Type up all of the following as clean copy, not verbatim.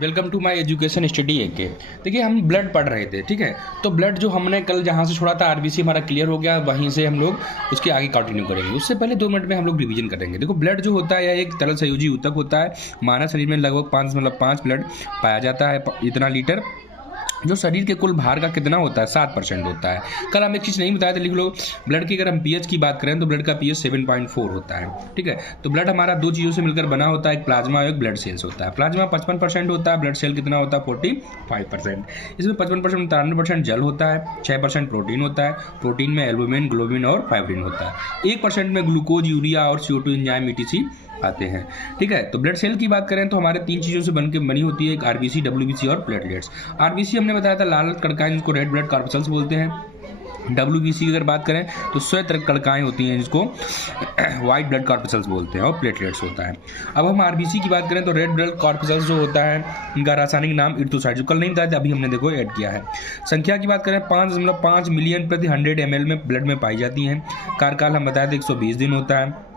Welcome to my education study A K. देखिए हम blood पढ़ रहे थे, ठीक है। तो ब्लड जो हमने कल जहाँ से छोड़ा था आरबीसी हमारा क्लियर हो गया, वहीं से हम लोग उसके आगे कंटिन्यू करेंगे। उससे पहले 2 मिनट में हम लोग रिवीजन करेंगे। देखो ब्लड जो होता है यह एक तरल संयोजी ऊतक होता है। मानव शरीर में लगभग 5 ब्लड पाया जाता है, इतना लीटर। जो शरीर के कुल भार का कितना होता है 7% होता है। कल हम एक चीज़ नहीं बताया था, लिख लो। ब्लड की अगर हम पीएच की बात करें तो ब्लड का पीएच 7.4 होता है, ठीक है। तो ब्लड हमारा 2 चीज़ों से मिलकर बना होता है, एक प्लाज्मा और एक ब्लड सेल्स होता है। प्लाज्मा 55% होता है, ब्लड सेल कितना होता है 45%। इसमें 55% 93% जल होता है, 6% प्रोटीन होता है। प्रोटीन में एल्बुमिन, ग्लोबिन और फाइब्रिन होता है। 1% में ग्लूकोज, यूरिया और CO2 एंजाइम ETC आते हैं, ठीक है। तो ब्लड सेल की बात करें तो हमारे 3 चीज़ों से बनी होती है, एक आरबीसी, डब्ल्यूबीसी और प्लेटलेट्स। आरबीसी हमने बताया था लाल कणिकाएं जिसको रेड ब्लड कॉर्पस्कल्स बोलते हैं। डब्ल्यूबीसी की अगर बात करें तो श्वेत रक्त कणिकाएं होती हैं जिसको व्हाइट ब्लड कॉर्पस्कल्स बोलते हैं, और प्लेटलेट्स होता है। अब हम आरबीसी की बात करें तो रेड ब्लड कॉर्पस्कल्स जो होता है इनका रासायनिक नाम इर्थोसाइट, जो कल नहीं बताया था, अभी हमने देखो ऐड किया है। संख्या की बात करें 5.5 मिलियन प्रति 100 ml में ब्लड में पाई जाती हैं। कार्यकाल हम बताए थे 120 दिन होता है।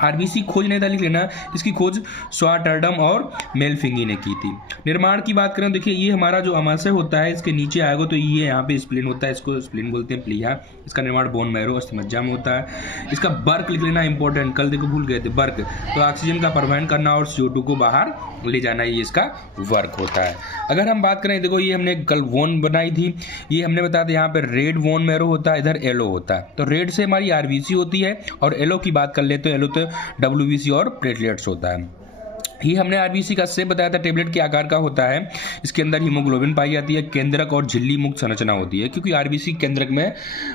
आरबीसी खोज नहीं था, लिख लेना। इसकी खोज स्वाटरडम और मेलफिंगी ने की थी। निर्माण की बात करें, देखिए ये हमारा जो अमाशय होता है इसके नीचे आएगा तो ये यहाँ पे स्प्लीन होता है, इसको स्प्लीन बोलते हैं, प्लीहा। इसका निर्माण बोन मैरो अस्थिमज्जा में होता है। इसका वर्क लिख लेना इंपॉर्टेंट, कल देखो भूल गए थे वर्क। तो ऑक्सीजन का परिवहन करना और CO2 को बाहर ले जाना, ये इसका वर्क होता है। अगर हम बात करें, देखो ये हमने कल वोन बनाई थी, ये हमने बताया था यहाँ पे रेड वोन मैरो होता है, इधर येलो होता है। तो रेड से हमारी आरबीसी होती है, और येलो की बात कर ले तो येलो तो डब्ल्यूबीसी और प्लेटलेट्स होता है। ये हमने आरबीसी का शेप बताया था, टेबलेट के आकार का होता है। इसके अंदर हीमोग्लोबिन पाई जाती है, केंद्रक और झिल्ली मुक्त संरचना होती है, क्योंकि आरबीसी केंद्रक में,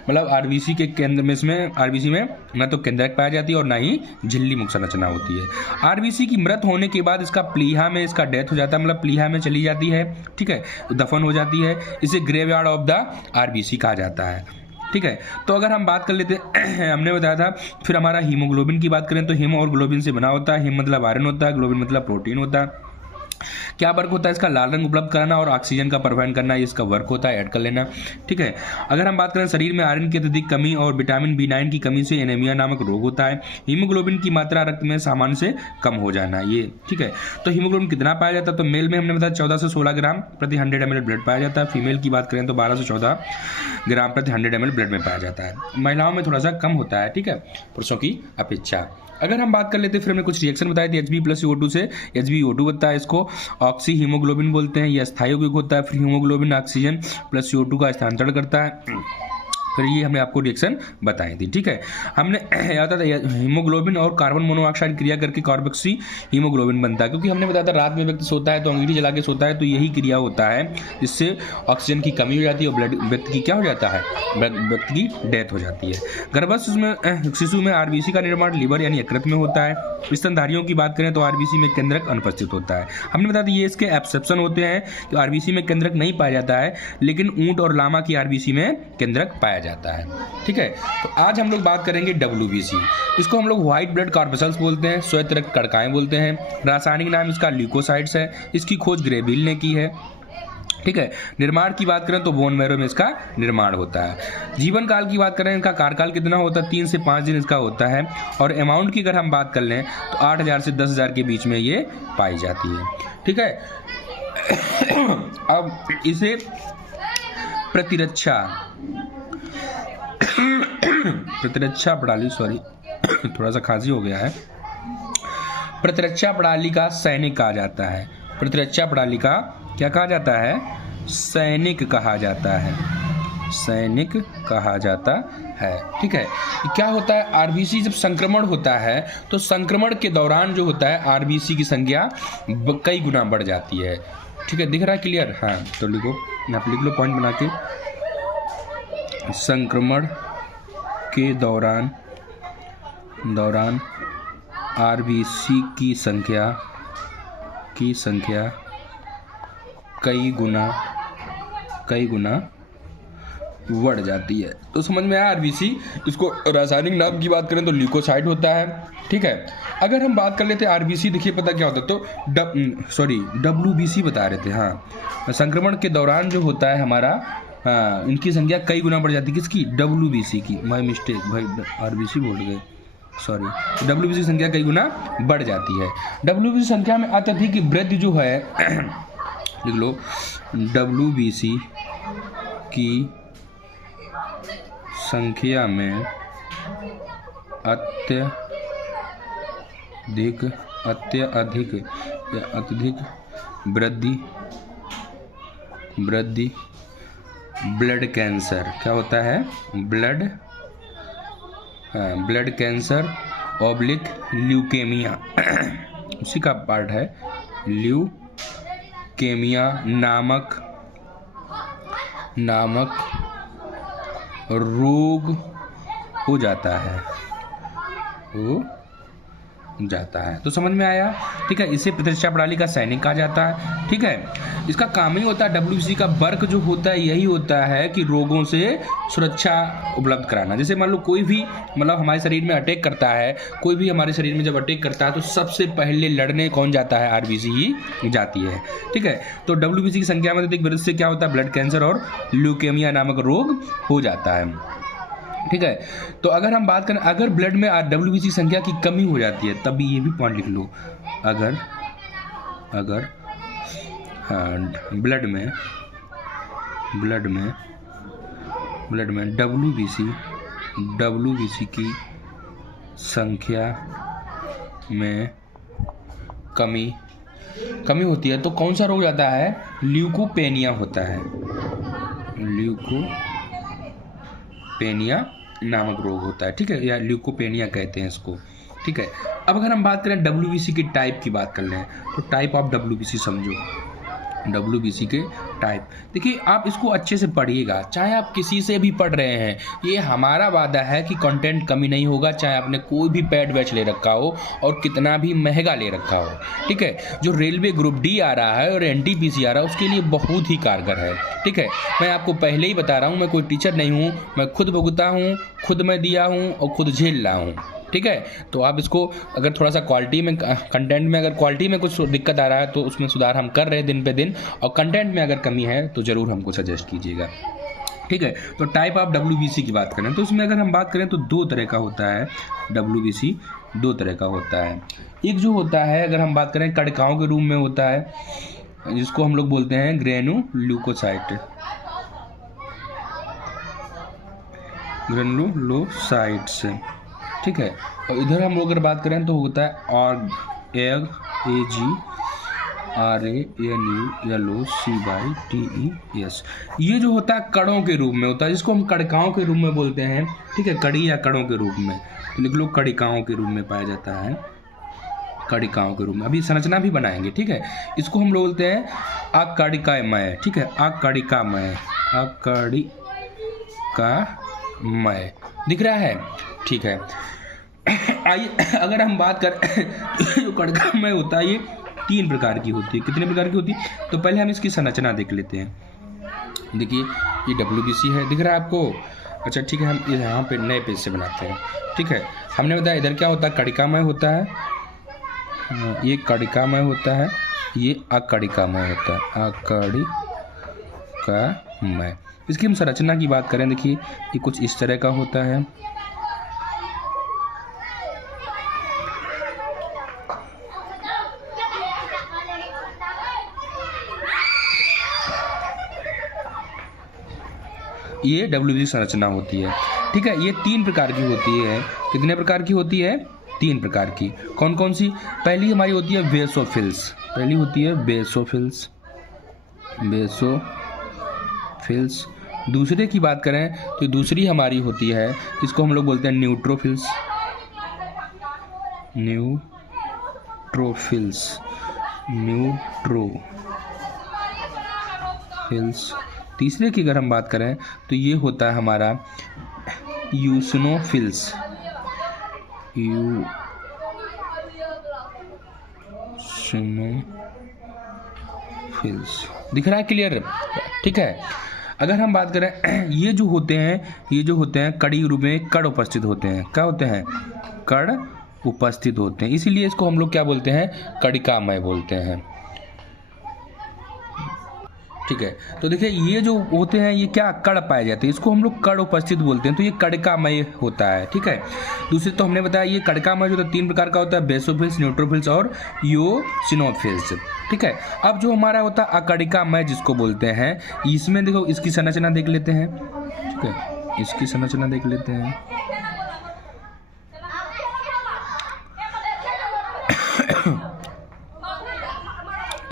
मतलब आरबीसी के केंद्र में, इसमें आरबीसी में ना तो केंद्रक पाई जाती है और ना ही झिल्ली मुक्त संरचना होती है। आरबीसी की मृत होने के बाद इसका प्लीहा में इसका डेथ हो जाता है, मतलब प्लीहा में चली जाती है, ठीक है, दफन हो जाती है। इसे ग्रेवयार्ड ऑफ द आरबीसी कहा जाता है, ठीक है। तो अगर हम बात कर लेते हमने बताया था, फिर हमारा हीमोग्लोबिन की बात करें तो हीम और ग्लोबिन से बना होता है। हीम मतलब आयरन होता है, ग्लोबिन मतलब प्रोटीन होता है। क्या वर्क होता है इसका? लाल रंग उपलब्ध कराना और ऑक्सीजन का परिवहन करना, ये इसका वर्क होता है, ऐड कर लेना, ठीक है। अगर हम बात करें शरीर में आयरन की अत्यधिक कमी और विटामिन B9 की कमी से एनीमिया नामक रोग होता है। हीमोग्लोबिन की मात्रा रक्त में सामान्य से कम हो जाना, ये ठीक है। तो हीमोग्लोबिन कितना पाया जाता है? तो मेल में हमने बताया 14 से 16 ग्राम प्रति 100 ml ब्लड पाया जाता है। फीमेल की बात करें तो 12 से 14 ग्राम प्रति 100 ml ब्लड में पाया जाता है। महिलाओं में थोड़ा सा कम होता है, ठीक है, पुरुषों की अपेक्षा। अगर हम बात कर लेते हैं, फिर हमने कुछ रिएक्शन बताई थी Hb+CO2 से। HbO2 बनता है, इसको ऑक्सी हीमोग्लोबिन बोलते हैं। यह स्थायी यौगिक होता है। फिर हीमोग्लोबिन ऑक्सीजन प्लस CO2 का स्थानांतरण करता है। फिर ये हमने आपको रिएक्शन बताई थी, ठीक है। हमने याद था हीमोग्लोबिन और कार्बन मोनोऑक्साइड क्रिया करके कार्बोक्सी हीमोग्लोबिन बनता है, क्योंकि हमने बताया था रात में व्यक्ति सोता है तो अंगीठी जला के सोता है, तो यही क्रिया होता है जिससे ऑक्सीजन की कमी हो जाती है और ब्लड व्यक्ति की क्या हो जाता है, व्यक्ति की डेथ हो जाती है। गर्भस्थ शिशु में आरबीसी का निर्माण लीवर यानी यकृत में होता है। स्तनधारियों की बात करें तो आरबीसी में केंद्रक अनुपस्थित होता है। हमने बताया था ये इसके एक्सेप्शन होते हैं कि आरबीसी में केंद्रक नहीं पाया जाता है, लेकिन ऊंट और लामा की आरबीसी में केंद्रक पाया जाता है, ठीक है। तो आज हम लोग बात करेंगे डब्ल्यूबीसी। इसको हम लोग व्हाइट ब्लड कॉर्पस्कल्स बोलते हैं, श्वेत रक्त कणिकाएं बोलते हैं। रासायनिक नाम इसका ल्यूकोसाइट्स है। इसकी खोज ग्रेविल ने की है, ठीक है। निर्माण की बात करें तो बोन मैरो में इसका निर्माण होता है। जीवन काल की बात करें, इनका कार्यकाल कितना होता है? 3 से 5 दिन इसका होता है। और अमाउंट की अगर हम बात कर लें तो 8000 से 10000 के बीच में ये पाई जाती है, ठीक है। अब इसे प्रतिरक्षा प्रणाली, सॉरी थोड़ा सा खांसी हो गया है, प्रतिरक्षा प्रणाली का सैनिक कहा जाता है। प्रतिरक्षा प्रणाली का क्या कहा जाता है? सैनिक कहा जाता है, सैनिक कहा जाता है, ठीक है। क्या होता है? आरबीसी जब संक्रमण होता है तो संक्रमण के दौरान जो होता है आरबीसी की संख्या कई गुना बढ़ जाती है, ठीक है। दिख रहा है क्लियर? हाँ, तो लिखो, आप लिख लो पॉइंट बना के। संक्रमण के दौरान आरबीसी की संख्या कई गुना बढ़ जाती है। तो समझ में आया आरबीसी। इसको रासायनिक नाम की बात करें तो ल्यूकोसाइट होता है, ठीक है। अगर हम बात कर लेते हैं आरबीसी, देखिए पता क्या होता है, तो डब्ल्यूबीसी बता रहे थे। हाँ, संक्रमण के दौरान जो होता है हमारा, हाँ, इनकी संख्या कई गुना बढ़ जाती है। किसकी? डब्ल्यूबीसी की। माय मिस्टेक भाई, आरबीसी बोल गए। सॉरी, WBC की संख्या कई गुना बढ़ जाती है। WBC संख्या में अत्यधिक वृद्धि जो है लिख लो, WBC की संख्या में अत्यधिक वृद्धि ब्लड कैंसर, क्या होता है, ब्लड कैंसर ऑब्लिक ल्यूकेमिया उसी का पार्ट है, ल्यूकेमिया नामक रोग हो जाता है। तो समझ में आया, ठीक है। इसे प्रतिरक्षा प्रणाली का सैनिक कहा जाता है, ठीक है। इसका काम ही होता है, WBC का वर्क जो होता है यही होता है कि रोगों से सुरक्षा उपलब्ध कराना। जैसे मान लो कोई भी मतलब हमारे शरीर में अटैक करता है, कोई भी हमारे शरीर में जब अटैक करता है तो सबसे पहले लड़ने कौन जाता है, RBC ही जाती है, ठीक है। तो WBC की संख्या में अधिक वृद्धि से क्या होता है, ब्लड कैंसर और ल्यूकेमिया नामक रोग हो जाता है, ठीक है। तो अगर हम बात करें, अगर ब्लड में WBC संख्या की कमी हो जाती है, तभी ये भी पॉइंट लिख लो, अगर ब्लड में WBC की संख्या में कमी होती है तो कौन सा रोग जाता है, ल्यूकोपेनिया होता है, ल्यूकोपेनिया नामक रोग होता है, ठीक है, या ल्यूकोपेनिया कहते हैं इसको, ठीक है। अब अगर हम बात करें WBC की टाइप की बात कर लें, तो टाइप ऑफ WBC समझो, WBC के टाइप, देखिए आप इसको अच्छे से पढ़िएगा, चाहे आप किसी से भी पढ़ रहे हैं, ये हमारा वादा है कि कंटेंट कमी नहीं होगा, चाहे आपने कोई भी पैड बैच ले रखा हो और कितना भी महंगा ले रखा हो, ठीक है। जो रेलवे ग्रुप D आ रहा है और NTPC आ रहा है उसके लिए बहुत ही कारगर है, ठीक है। मैं आपको पहले ही बता रहा हूँ, मैं कोई टीचर नहीं हूँ, मैं खुद भुगता हूँ, खुद मैं दिया हूँ और खुद झेल रहा हूँ, ठीक है। तो आप इसको अगर थोड़ा सा क्वालिटी में, कंटेंट में अगर क्वालिटी में कुछ दिक्कत आ रहा है तो उसमें सुधार हम कर रहे हैं दिन पे दिन, और कंटेंट में अगर कमी है तो ज़रूर हमको सजेस्ट कीजिएगा, ठीक है। तो टाइप ऑफ WBC की बात करें तो उसमें अगर हम बात करें तो दो तरह का होता है, WBC दो तरह का होता है। एक जो होता है, अगर हम बात करें कड़काओं के रूप में होता है, जिसको हम लोग बोलते हैं ग्रेनुलोसाइट्स, ठीक है। और इधर हम लोग अगर बात करें तो होता है AGRANULOCYTES, ये जो होता है कड़ों के रूप में होता है, जिसको हम कड़काओं के रूप में बोलते हैं, ठीक है, कड़ी या कड़ों के रूप में, तो लिख लो कड़िकाओं के रूप में पाया जाता है, कड़िकाओं के रूप में। अभी संरचना भी बनाएंगे, ठीक है। इसको हम लोग बोलते हैं अकड़िकामय, ठीक है, अकड़िकामय दिख रहा है, ठीक है। आइए अगर हम बात करें जो कड़कामय होता है ये 3 प्रकार की होती है। कितने प्रकार की होती है, तो पहले हम इसकी संरचना देख लेते हैं। देखिए ये WBC है, दिख रहा है आपको, अच्छा ठीक है। हम यहाँ पे नए पेज से बनाते हैं, ठीक है। हमने बताया इधर क्या होता है, कड़िकामय होता है, ये कड़िकामय होता है, ये अकड़िकामय होता है, अकड़िकामय। इसकी हम संरचना की बात करें, देखिए ये कुछ इस तरह का होता है, ये WBC संरचना होती है, ठीक है। ये 3 प्रकार की होती है। कितने प्रकार की होती है, 3 प्रकार की। कौन कौन सी, पहली हमारी होती है बेसोफिल्स, पहली होती है बेसोफिल्स। दूसरे की बात करें तो दूसरी हमारी होती है, इसको हम लोग बोलते हैं न्यूट्रोफिल्स। तीसरे की अगर हम बात करें तो ये होता है हमारा यूसिनोफिल्स। दिख रहा है क्लियर, ठीक है। अगर हम बात करें ये जो होते हैं कड़ी रूप में कड़ उपस्थित होते हैं, क्या होते हैं, कड़ उपस्थित होते हैं, इसीलिए इसको हम लोग क्या बोलते हैं, कड़िकामय बोलते हैं। ठीक है। तो देखिए ये जो होते हैं ये क्या कण पाए जाते हैं, इसको हम लोग कण उपस्थित बोलते हैं। तो ये कणिकामय होता है, ठीक है। दूसरे तो हमने बताया ये कणिकामय जो 3 प्रकार का होता है, बेसोफिल्स, न्यूट्रोफिल्स और यूसिनोफिल्स, ठीक है। अब जो हमारा होता है अकणिकामय जिसको बोलते हैं, इसमें देखो इसकी संरचना देख लेते हैं, ठीक है। इसकी संरचना देख लेते हैं।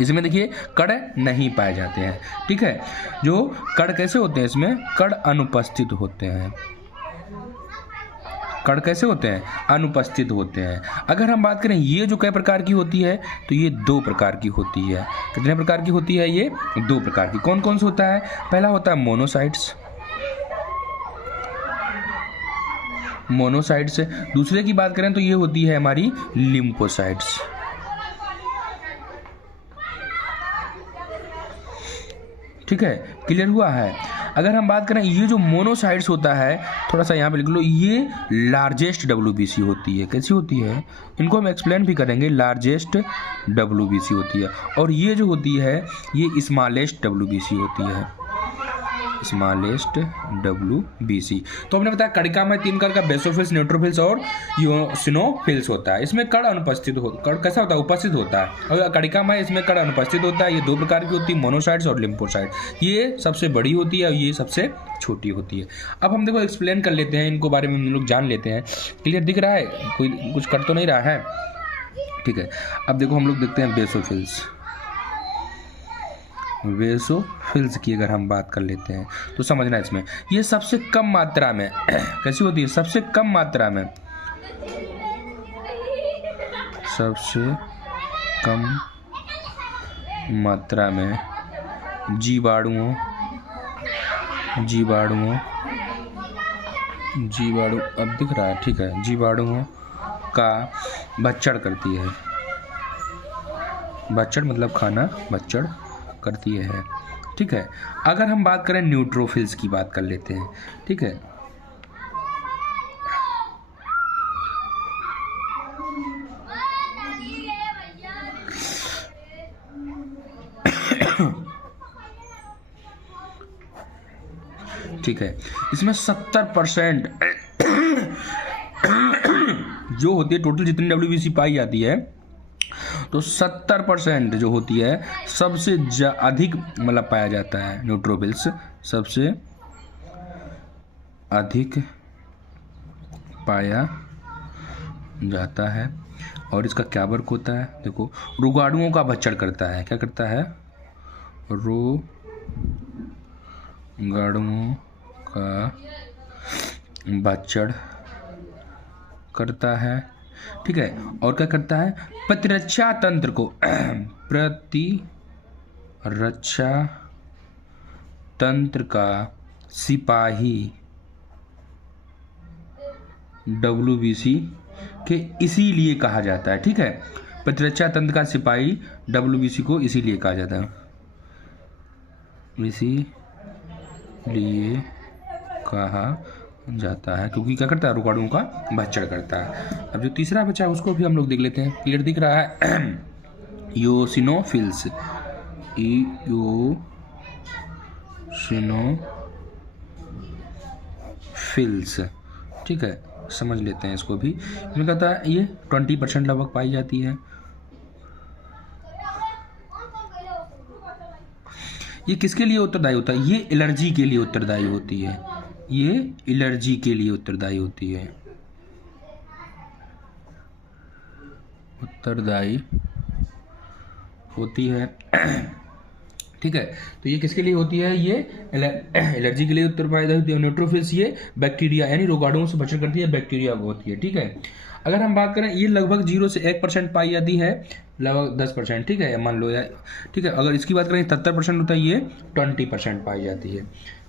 इसमें देखिए कण नहीं पाए जाते हैं, ठीक है। जो कण कैसे होते हैं, इसमें कण अनुपस्थित होते हैं। कण कैसे होते हैं, अनुपस्थित होते हैं। अगर हम बात करें ये जो कई प्रकार की होती है, तो ये 2 प्रकार की होती है। कितने प्रकार की होती है, ये 2 प्रकार की। कौन कौन से होता है, पहला होता है मोनोसाइट्स, मोनोसाइट्स। दूसरे की बात करें तो ये होती है हमारी लिम्फोसाइट्स, ठीक है। क्लियर हुआ है। अगर हम बात करें ये जो मोनोसाइट्स होता है, थोड़ा सा यहाँ पे लिख लो, ये लार्जेस्ट WBC होती है। कैसी होती है, इनको हम एक्सप्लेन भी करेंगे। लार्जेस्ट WBC होती है। और ये जो होती है ये स्मॉलेस्ट WBC होती है, स्मॉलेस्ट WBC। तो हमने बताया कणिका में 3 प्रकार का बेसोफिल्स, न्यूट्रोफिल्स और यूसिनोफिल्स होता है। इसमें कण अनुपस्थित कण कैसा होता है, उपस्थित होता है। और कणिका में इसमें कण अनुपस्थित होता है। ये 2 प्रकार की होती है, मोनोसाइट्स और लिम्फोसाइट। ये सबसे बड़ी होती है और ये सबसे छोटी होती है। अब हम देखो एक्सप्लेन कर लेते हैं, इनको बारे में हम लोग जान लेते हैं। क्लियर दिख रहा है, कोई कुछ कर तो नहीं रहा है, ठीक है। अब देखो हम लोग देखते हैं बेसोफिल्स। बेसोफिल्स की अगर हम बात कर लेते हैं तो समझना इसमें ये सबसे कम मात्रा में कैसी होती है, सबसे कम मात्रा में, सबसे कम मात्रा में जीवाणुओं अब दिख रहा है, ठीक है, जीवाणुओं का भक्षण करती है। भक्षण मतलब खाना, भक्षण करती है, ठीक है। अगर हम बात करें न्यूट्रोफिल्स की बात कर लेते हैं, ठीक है। ठीक है, इसमें 70% जो होती है, टोटल जितनी WBC पाई जाती है, तो 70% जो होती है सबसे अधिक मतलब पाया जाता है। न्यूट्रोफिल्स सबसे अधिक पाया जाता है। और इसका क्या वर्क होता है, देखो रोगाणुओं का भक्षण करता है। क्या करता है, रोगाणुओं का भक्षण करता है, ठीक है। और क्या करता है, प्रतिरक्षा तंत्र को प्रतिरक्षा तंत्र का सिपाही WBC के इसीलिए कहा जाता है, ठीक है। प्रतिरक्षा तंत्र का सिपाही WBC को इसीलिए कहा जाता है, इसीलिए कहा जाता है क्योंकि क्या करता है, रोगाणुओं का भक्षण करता है। अब जो तीसरा बचा है उसको भी हम लोग देख लेते हैं। क्लियर दिख रहा है, यूसिनोफिल्स, यूसिनोफिल्स, ठीक है। समझ लेते हैं इसको भी। इसमें कहता है ये 20% लगभग पाई जाती है। ये किसके लिए उत्तरदायी होता है, ये एलर्जी के लिए उत्तरदायी होती है। ये एलर्जी के लिए उत्तरदायी होती है, ठीक है। तो ये किसके लिए होती है, ये एलर्जी के लिए उत्तरदायी होती है। न्यूट्रोफिल्स ये बैक्टीरिया यानी रोगाणुओं से भक्षण करती है, बैक्टीरिया होती है, ठीक है। अगर हम बात करें ये लगभग 0 से 1% पाई जाती है, लगभग 10%, ठीक है, मान लो यार, ठीक है। अगर इसकी बात करें 70% होता है, ये 20% पाई जाती है,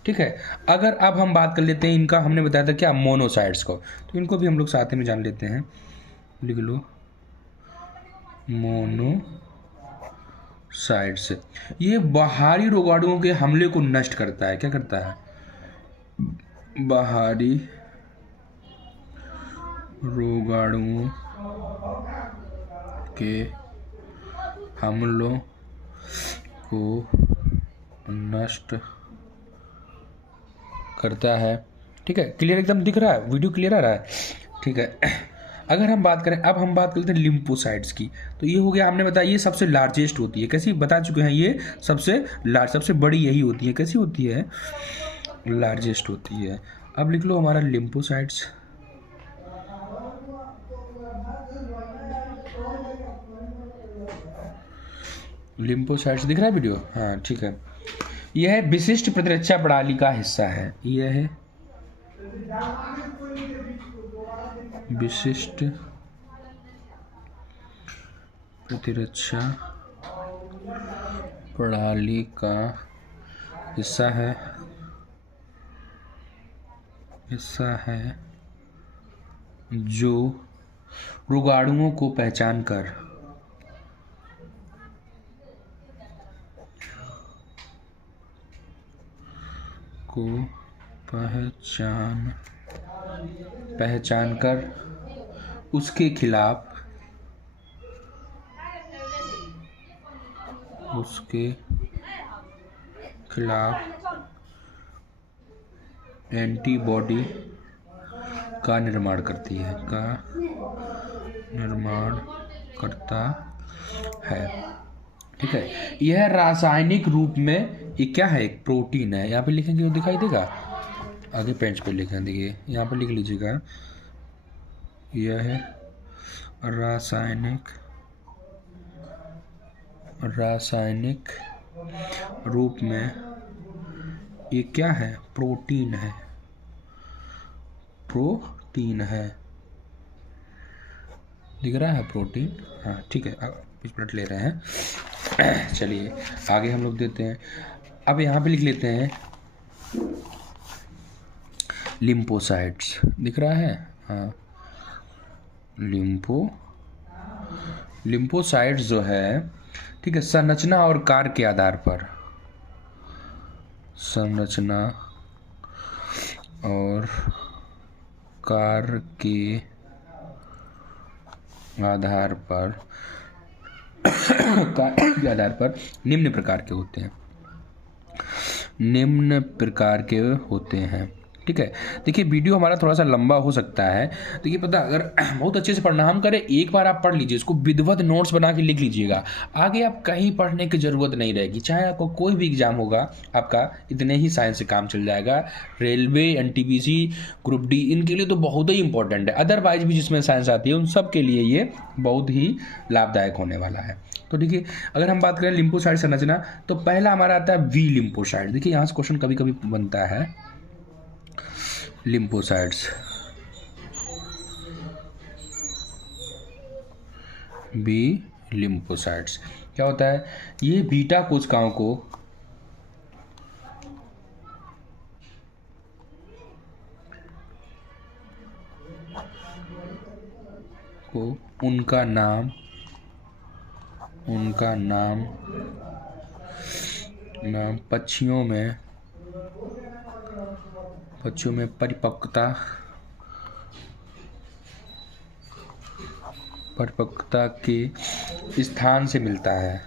ठीक है। अगर अब हम बात कर लेते हैं इनका, हमने बताया था क्या, मोनोसाइट्स को, तो इनको भी हम लोग साथ में जान लेते हैं। लिख लो मोनोसाइट्स, ये बाहरी रोगाणुओं के हमले को नष्ट करता है। क्या करता है, बाहरी रोगाणुओं के हमलों को नष्ट करता है। ठीक है, क्लियर एकदम दिख रहा है, वीडियो क्लियर आ रहा है। ठीक है, अगर हम बात करें, अब हम बात करते हैं लिम्फोसाइट्स की। तो ये हो गया, हमने बताया ये सबसे लार्जेस्ट होती है, कैसी बता चुके हैं, ये सबसे बड़ी यही होती है। कैसी होती है? लार्जेस्ट होती है। अब लिख लो हमारा लिम्फोसाइट्स। लिम्फोसाइट्स दिख रहा है वीडियो? हाँ ठीक है। यह विशिष्ट प्रतिरक्षा प्रणाली का हिस्सा है। यह है विशिष्ट प्रतिरक्षा प्रणाली का हिस्सा है जो रोगाणुओं को पहचान कर उसके खिलाफ एंटीबॉडी का निर्माण करता है। ठीक है, यह रासायनिक रूप में ये क्या है? एक प्रोटीन है। यहाँ पे लिखेंगे, वो दिखाई देगा आगे पेज पे लिखें, देखिए यहाँ पे लिख लीजिएगा, यह है रासायनिक रूप में ये क्या है? प्रोटीन है। दिख रहा है प्रोटीन? हाँ ठीक है, अब 20 मिनट ले रहे हैं। चलिए आगे हम लोग देते हैं। अब यहाँ पे लिख लेते हैं लिम्फोसाइट्स। दिख रहा है? हाँ, लिम्फोसाइट्स जो है, ठीक है, संरचना और कार्य के आधार पर निम्न प्रकार के होते हैं। ठीक है, देखिए वीडियो हमारा थोड़ा सा लंबा हो सकता है। देखिए पता, अगर बहुत अच्छे से पढ़ना, हम करें एक बार आप पढ़ लीजिए, इसको विधिवत नोट्स बना के लिख लीजिएगा, आगे आप कहीं पढ़ने की ज़रूरत नहीं रहेगी। चाहे आपको कोई भी एग्जाम होगा, आपका इतने ही साइंस से काम चल जाएगा। रेलवे, एनटीपीसी, ग्रुप डी, इनके लिए तो बहुत ही इंपॉर्टेंट है। अदरवाइज भी जिसमें साइंस आती है, उन सब के लिए ये बहुत ही लाभदायक होने वाला है। तो देखिए, अगर हम बात करें लिम्फोसाइट संरचना, तो पहला हमारा आता है वी लिम्फोसाइट। देखिए यहाँ से क्वेश्चन कभी कभी बनता है। लिम्फोसाइट्स, बी लिम्फोसाइट्स क्या होता है? ये बीटा कोशिकाओं को उनका नाम पक्षियों में परिपक्वता के स्थान से मिलता है।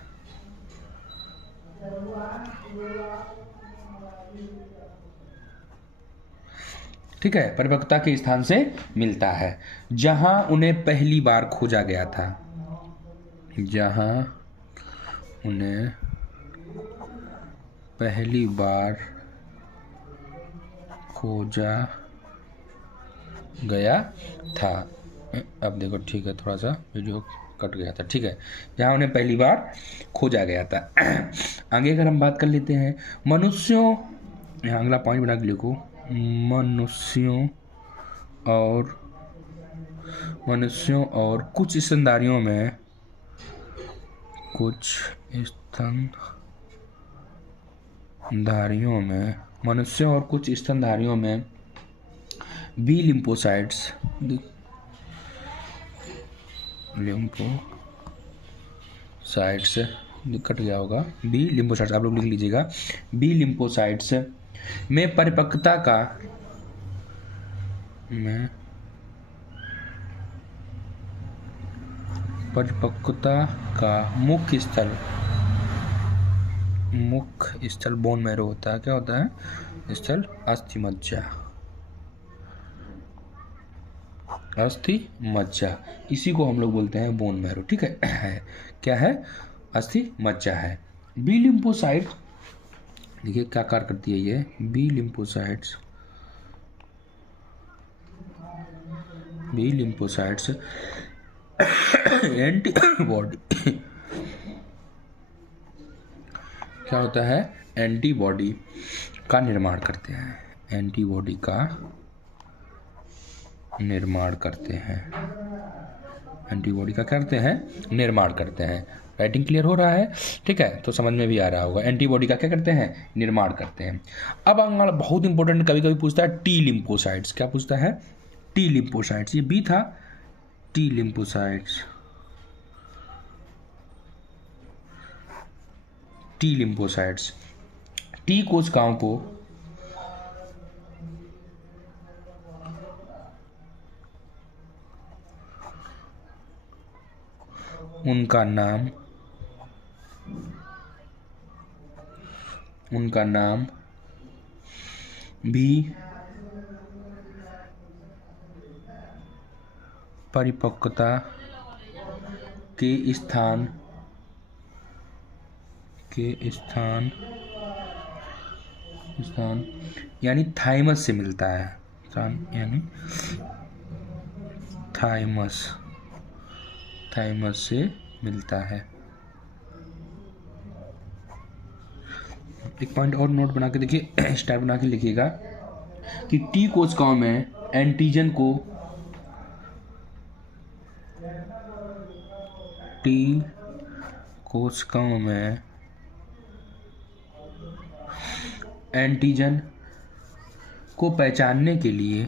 ठीक है, परिपक्वता के स्थान से मिलता है, जहां उन्हें पहली बार खोजा गया था। अब देखो, ठीक है, थोड़ा सा वीडियो कट गया था। ठीक है, जहाँ उन्हें पहली बार खोजा गया था। आगे अगर हम बात कर लेते हैं मनुष्यों, यहाँ अगला पॉइंट बना के लिखो, मनुष्यों और कुछ स्तनधारियों में बी लिम्फोसाइट्स कट गया होगा। बी लिम्फोसाइट्स आप लोग लिख लीजिएगा। बी लिम्फोसाइट्स में परिपक्वता का मुख्य स्थल बोन मैरो होता है, क्या होता है स्थल? अस्थि मज्जा, अस्थि मज्जा, इसी को हम लोग बोलते हैं बोन मैरो। ठीक है, क्या है? अस्थि मज्जा है। बी लिम्फोसाइट, देखिए क्या कार्य करती है ये B lymphocytes. B lymphocytes antibody क्या होता है? एंटीबॉडी का निर्माण करते हैं, एंटीबॉडी का निर्माण करते हैं, एंटीबॉडी का करते हैं निर्माण करते हैं। राइटिंग क्लियर हो रहा है? ठीक है, तो समझ में भी आ रहा होगा। एंटीबॉडी का क्या करते हैं? निर्माण करते हैं। अब अगला बहुत इंपॉर्टेंट, कभी कभी पूछता है टी लिम्फोसाइट्स। क्या पूछता है? T lymphocytes. ये बी था, T lymphocytes, T lymphocytes T कोशिकाओं को उनका नाम भी परिपक्वता के स्थान यानी थाइमस से मिलता है, यानी थाइमस से मिलता है। एक पॉइंट और नोट बना के देखिए, स्टार बना के लिखिएगा कि टी कोशिकाओं में एंटीजन को एंटीजन को पहचानने के लिए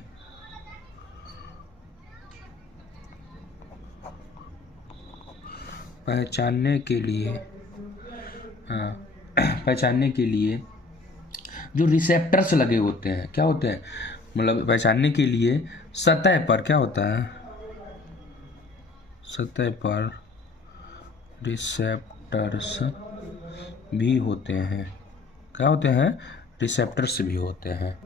जो रिसेप्टर्स लगे होते हैं, क्या होते हैं? मतलब पहचानने के लिए सतह पर क्या होता है? सतह पर रिसेप्टर्स भी होते हैं। क्या होते हैं? रिसेप्टर्स भी होते हैं।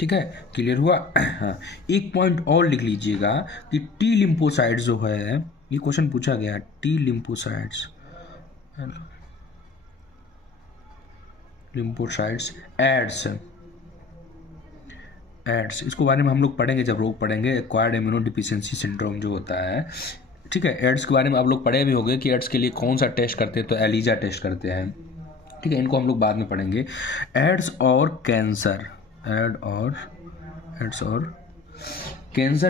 ठीक है, क्लियर हुआ? हाँ, एक पॉइंट और लिख लीजिएगा कि टी लिम्फोसाइट्स जो है, ये क्वेश्चन पूछा गया, टी लिम्फोसाइट्स एड्स, इसको बारे में हम लोग पढ़ेंगे जब रोग पढ़ेंगे, एक्वायर्ड इम्यूनो डिफिशियंसी सिंड्रोम जो होता है। ठीक है, एड्स के बारे में आप लोग पढ़े भी होंगे कि एड्स के लिए कौन सा टेस्ट करते हैं, तो एलिजा टेस्ट करते हैं। ठीक है, इनको हम लोग बाद में पढ़ेंगे। एड्स और कैंसर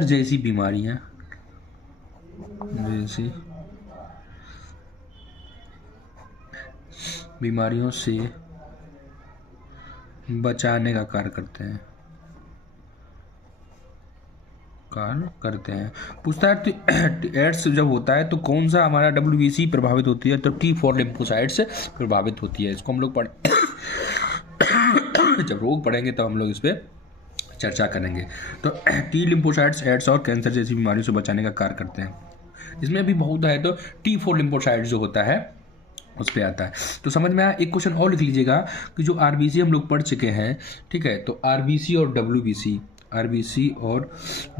जैसी बीमारियों से बचाने का कार्य करते हैं। पूछता है एड्स जब होता है तो कौन सा हमारा WBC प्रभावित होती है? तो T4 लिम्फोसाइट्स प्रभावित होती है। इसको हम लोग जब रोग पढ़ेंगे तब हम लोग इस पर चर्चा करेंगे। तो टी लिम्फोसाइट्स एड्स और कैंसर जैसी बीमारियों से बचाने का कार्य करते हैं। इसमें भी बहुत है, तो T4 लिम्फोसाइट्स जो होता है उस पर आता है। तो समझ में आया? एक क्वेश्चन और लिख लीजिएगा कि जो RBC हम लोग पढ़ चुके हैं, ठीक है, तो RBC और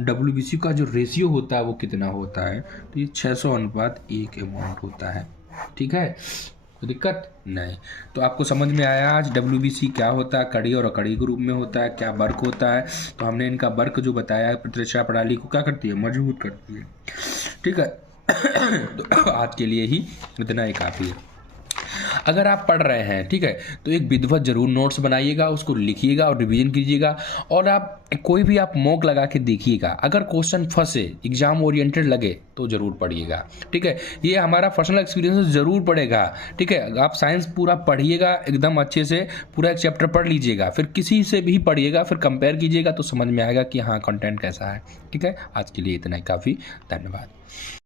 WBC का जो रेशियो होता है वो कितना होता है? तो ये 600:1 अमाउंट होता है। ठीक है, तो दिक्कत नहीं। तो आपको समझ में आया आज WBC क्या होता है, कड़ी और अकड़ी के रूप में होता है, क्या वर्क होता है। तो हमने इनका वर्क जो बताया, प्रतिरक्षा प्रणाली को क्या करती है? मजबूत करती है। ठीक है, तो आज के लिए ही इतना ही काफ़ी है। अगर आप पढ़ रहे हैं, ठीक है, तो एक विधिवत जरूर नोट्स बनाइएगा, उसको लिखिएगा और रिवीजन कीजिएगा। और आप कोई भी आप मॉक लगा के देखिएगा, अगर क्वेश्चन फंसे, एग्जाम ओरिएंटेड लगे तो जरूर पढ़िएगा। ठीक है, ये हमारा पर्सनल एक्सपीरियंस जरूर पड़ेगा। ठीक है, आप साइंस पूरा पढ़िएगा एकदम अच्छे से, पूरा एक चैप्टर पढ़ लीजिएगा, फिर किसी से भी पढ़िएगा, फिर कंपेयर कीजिएगा तो समझ में आएगा कि हाँ कंटेंट कैसा है। ठीक है, आज के लिए इतना ही काफ़ी। धन्यवाद।